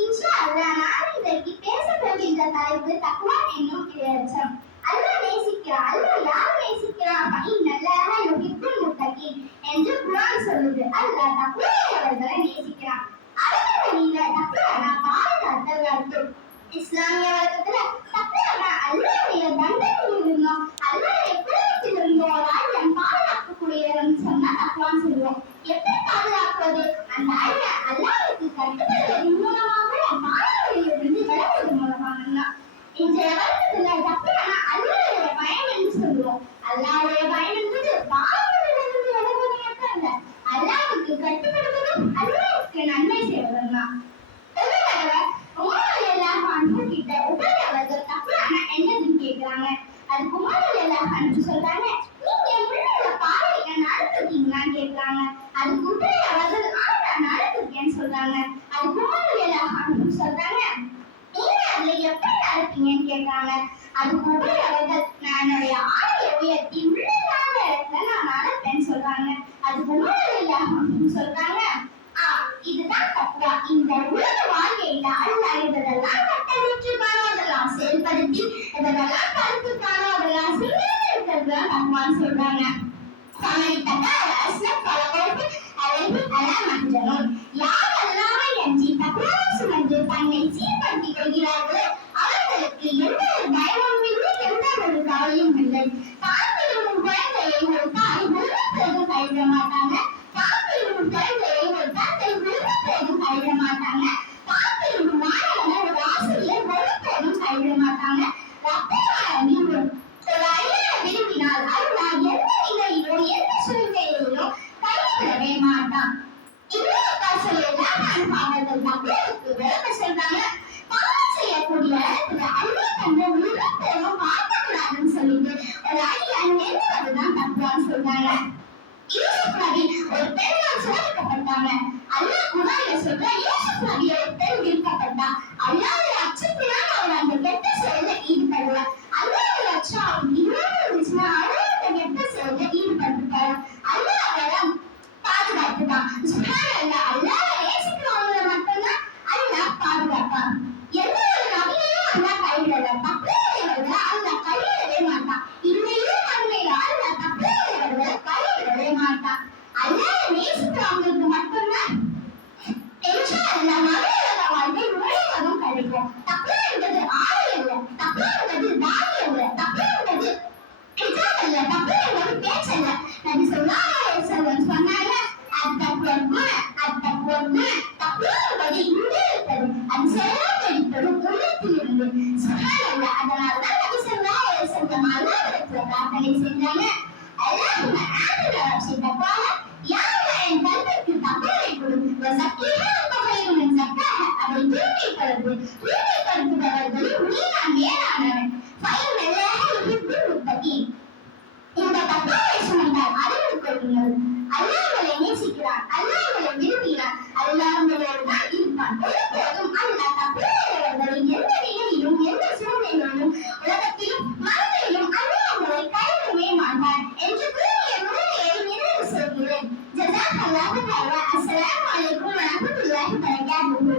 இன்ஷா அல்லாஹ் நான் இன்றைக்கு பேச போகின்ற தலைப்பு தக்வா என்னும் இரையச்சம். அல்லாஹ் நேசிக்கிறான். அல்லாஹ் யாரை நேசிக்கிறான்? இன்னல்லாஹ யுஹிப்புல் முத்தகீன் என்று குர்ஆன் சொல்லுது. அல்லாஹ் தக்வாவுடையவர்களை நேசிக்கிறான். அரபி மொழியில தக்வானா பாதுகாத்தல் அர்த்தம். இஸ்லாமிய வழக்கத்துல தக்வானா அல்லாஹ்வுடைய தண்டனையிலிருந்தோ அல்லாஹ்வுடைய கோபத்திலிருந்தோ ஆயிரம் பாதுகாக்கக்கூடியவன் சொன்னா தக்வான்னு சொல்லுவோம். எப்படி பாதுகாப்பது? அந்த ஆயிரம் அல்லாஹ்வுக்கு கட்டுப்படுவதன் மூலமாக பாவங்களிலிருந்து விலகுவதன் மூலமாக. இன்றைய வழக்கத்துல தக்வானா அல்லாஹ்வுடைய பயம் என்று சொல்லுவோம். அல்லாஹ்வுடைய பயம் என்பது பாவங்களிலிருந்து விலகுவது மட்டும் அல்ல, அல்லாஹ்வுக்கு கட்டுப்படுவதும் அல்லாஹ்வுக்கு நன்மை செய்வதும் தான். கிட்ட உபரி அவர்கள் தக்வானா என்னதுன்னு கேக்குறாங்க. அதுக்கு உமர் சொல்றாங்க, நீங்க முன்னாடி பாறையை நடத்துட்டீங்களான்னு கேக்குறாங்க. அதுக்கு உபரி அவர்கள் நான் நடத்திருக்கேன்னு சொல்றாங்க. அதுக்கு உமர் சொல்றாங்க, நீங்க அதுல எப்படி நடப்பீங்கன்னு கேக்குறாங்க. அதுக்கு உபரி அவர்கள் நான் என்னுடைய ஆடையை உயர்த்தி உள்ளாத இடத்துல நான் நடப்பேன்னு சொல்றாங்க. அதுக்கு உமர் சொல்றாங்க, இதுதான் தக்வா. இந்த உலக வாழ்க்கையில அல்லாஹ் இதெல்லாம் கட்டளையிட்டிருக்கானோ அதெல்லாம் செயல்படுத்தி இதெல்லாம் கருத்துக்கானோ அதெல்லாம் செய்யாம இருக்கிறதுதான் தக்வான்னு சொல்றாங்க. யாரெல்லாம் அஞ்சி தக்வாவை சுமந்து தன்னை சீர்படுத்திக் கொள்கிறார்களோ அவர்களுக்கு எந்த ஒரு பயமும் இல்லை, எந்த ஒரு கவலையும் இல்லை. காப்பிலும் குழந்தையை ஒரு தாய் உலகத்திற்கு கைவிட மாட்டாங்க. காப்பிலும் குழந்தையை ஒரு தந்தை உலகத்திற்கும் கைவிட மாட்டாங்க. காப்பிலும் மாணவனை ஒரு ஆசிரியர் ஒருத்தரும் கைவிட மாட்டாங்க. ஒரு ஐயா விரும்பினால் அல்லாஹ் எந்த நிலையிலோ எந்த சூழ்நிலையிலோ கைவிடவே மாட்டான். அவர்கள் தக்வாவுக்கு விளக்க சொல்றாங்க. பாவம் செய்யக்கூடிய இடத்துல அல்லாஹ் தந்த உலகத்தையும் பார்க்கக்கூடாதுன்னு சொல்லிட்டு ஒரு ஐயா நெருங்குவதுதான் தக்வான்னு சொல்றாங்க. யூசுப் நபி ஒரு பெண்ணால் சோதிக்கப்பட்டாங்க. அல்லாஹ் குர்ஆன்ல சொல்ற யூசுப் நபி ஒரு பெண் விற்கப்பட்டா. அல்லாஹ்வுடைய அச்சத்தினால அவர் அந்த கெட்ட செயல்ல ஈடுபடல. அல்லாஹ்வுடைய அச்சம் அவருக்கு இல்லாம இருந்துச்சுன்னா அவர் அந்த கெட்ட செயல்ல ஈடுபட்டிருப்பாரு. அல்லாஹ் அவரை பாதுகாத்துதான். சுப்ஹானல்லாஹ், அல்லாஹ்வை நேசிக்கிறவங்களை மட்டும்தான் அல்லாஹ் பாதுகாப்பான். எந்த ஒரு நபியையும் அல்லாஹ் கைவிடல. தக்வாவுடையவர்களை அல்லாஹ் கைவிடவே மாட்டான். இன்னையும் மறுமையில அல்லாஹ் தக்வாவுடையவர்களை கைவிடவே மாட்டான். அல்லாஹ்வை நேசிக்கிறவங்களுக்கு மட்டும்தான் இன்ஷா அல்லாஹ் மறுமையில வாழ்க்கை முழுவதும் கிடைக்கும். தக்வா என்பது ஆடை அல்ல, தக்வா என்பது தாடி அல்ல, தக்வா என்பது ஹிஜாப் அல்ல, தக்வா என்பது பேச்சு அல்ல. நபி ஸல்லல்லாஹு அலைஹி வஸல்லம் சொன்னாங்க, தக்வா என்பது இங்கே இருப்பது, அது செயல்படுவது உள்ளத்திலிருந்து. சுப்ஹானல்லாஹ், அதனாலதான் நபி ஸல்லல்லாஹு அலைஹி வஸல்லம் அல்லாஹ்விடத்துல பிரார்த்தனை செஞ்சாங்க, அல்லாஹும்ம ஆதினா ஃபீ தக்வாஹ, யா அல்லாஹ் என் கல்விக்கு தக்வாவை கொடு. வஸக்கிஹா அன்த கைரு மின் ஸக்காஹா, அதை தூய்மைப்படுத்துபவர்களில் நீதான் மேலானவன். ஃபஇன்னல்லாஹ யுஹிப்புல் முத்தகீன். இந்த தக்வாவை சுமந்தால் அறிந்து கொள்ளுங்கள், அல்லாஹ் உங்களை நேசிக்கிறான், அல்லாஹ் உங்களை விரும்புகிறான், அல்லாஹ் உங்களோடு தான் இருப்பான். ஒருபோதும் அல்லாஹ் தக்வாவுடையவர்களை எந்த நிலையிலும் எந்த சூழ்நிலையிலும் உலகத்திலும் மறுமையிலும் அல்லாஹ் உங்களை கைவிடவே மாட்டான் என்று கூறிய உண்மையை நிறைவு செய்கிறேன். ஜஸாக்கல்லாஹு கைரா. அஸ்ஸலாமு அலைக்கும் வரஹ்மத்துல்லாஹி வபரகாத்துஹு.